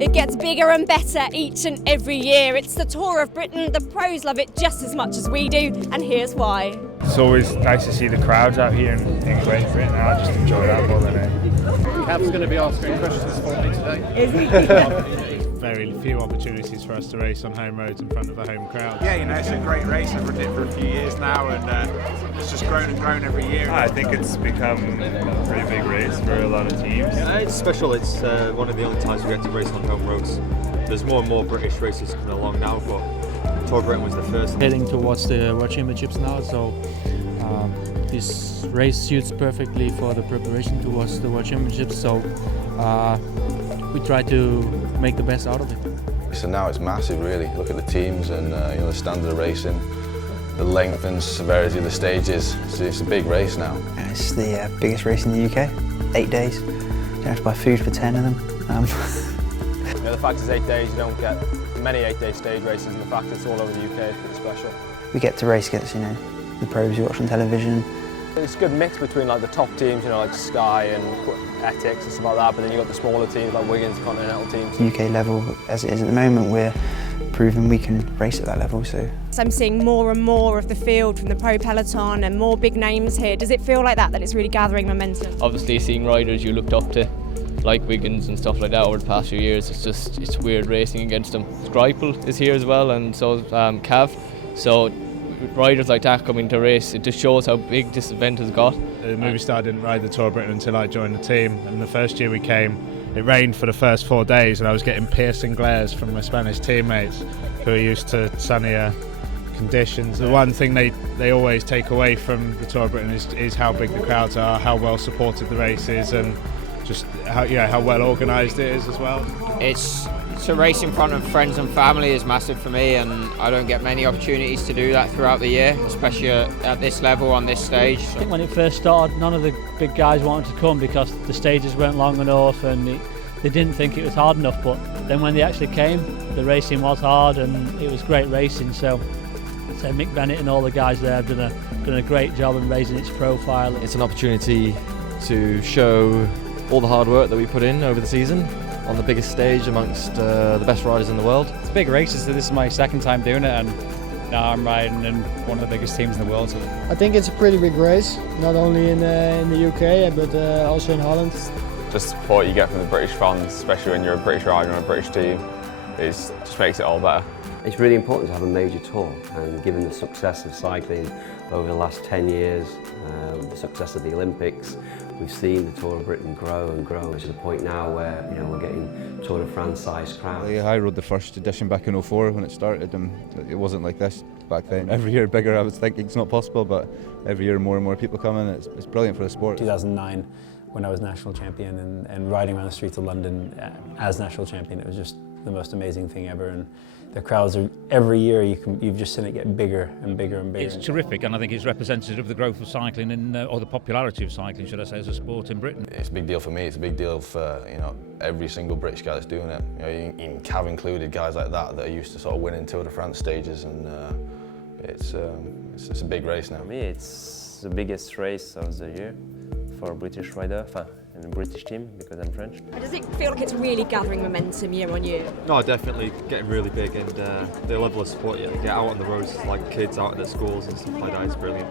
It gets bigger and better each and every year. It's the Tour of Britain. The pros love it just as much as we do, and here's why. It's always nice to see the crowds out here in Great Britain. I just enjoy that more than anything. Cav's going to be asking questions for me today. Is he? Very few opportunities for us to race on home roads in front of a home crowd. Yeah, you know, it's a great race. I've ridden it for a few years now, and it's just grown and grown every year. I think it's become a pretty big race for a lot of teams. It's special. It's one of the only times we get to race on home roads. There's more and more British races coming along now, but Tour of Britain was the first. Heading towards the World Championships now, so this race suits perfectly for the preparation towards the World Championships. So we try to make the best out of it. So now it's massive, really. Look at the teams and the standard of racing, the length and severity of the stages. So it's a big race now. It's the biggest race in the UK. 8 days. You have to buy food for 10 of them. The fact it's 8 days, you don't get many 8-day stage races, and the fact it's all over the UK is pretty special. We get to race against, the pros you watch on television. It's a good mix between like the top teams, like Sky and Etixx and stuff like that, but then you've got the smaller teams like WIGGINS, Continental teams. UK level, as it is at the moment, we're proving we can race at that level. So I'm seeing more and more of the field from the pro peloton and more big names here. Does it feel like that it's really gathering momentum? Obviously seeing riders you looked up to, like WIGGINS and stuff like that over the past few years, it's weird racing against them. GREIPEL is here as well, and so is Cav. So riders like that coming to race, it just shows how big this event has got. The Movistar didn't ride the Tour of Britain until I joined the team, and the first year we came, it rained for the first 4 days, and I was getting piercing glares from my Spanish teammates who are used to sunnier conditions. The one thing they always take away from the Tour of Britain is how big the crowds are, how well supported the race is, and just how well organised it is as well. It's a race in front of friends and family is massive for me, and I don't get many opportunities to do that throughout the year, especially at this level on this stage. I think when it first started, none of the big guys wanted to come because the stages weren't long enough and they didn't think it was hard enough, but then when they actually came, the racing was hard and it was great racing. So Mick Bennett and all the guys there have done a great job in raising its profile. It's an opportunity to show all the hard work that we put in over the season on the biggest stage amongst the best riders in the world. It's big races, so this is my second time doing it, and now I'm riding in one of the biggest teams in the world. So I think it's a pretty big race, not only in the UK but also in Holland. Just the support you get from the British fans, especially when you're a British rider on a British team, just makes it all better. It's really important to have a major tour, and given the success of cycling over the last 10 years, the success of the Olympics, we've seen the Tour of Britain grow and grow to the point now where we're getting Tour de France-sized crowds. I rode the first edition back in '04 when it started, and it wasn't like this back then. Every year bigger, I was thinking it's not possible, but every year more and more people come in. It's brilliant for the sport. 2009, when I was national champion and riding around the streets of London as national champion, it was just the most amazing thing ever. And the crowds are, every year you've just seen it get bigger and bigger and bigger. It's terrific, and I think it's representative of the growth of cycling or the popularity of cycling, should I say, as a sport in Britain. It's a big deal for me. It's a big deal for every single British guy that's doing it. Even Cav included, guys like that are used to sort of winning Tour de France stages, and it's a big race now. For me, it's the biggest race of the year for a British rider. In a British team, because I'm French. Does it feel like it's really gathering momentum year on year? No, definitely getting really big, and the level of support you get out on the roads, like kids out at their schools and stuff like that, is brilliant.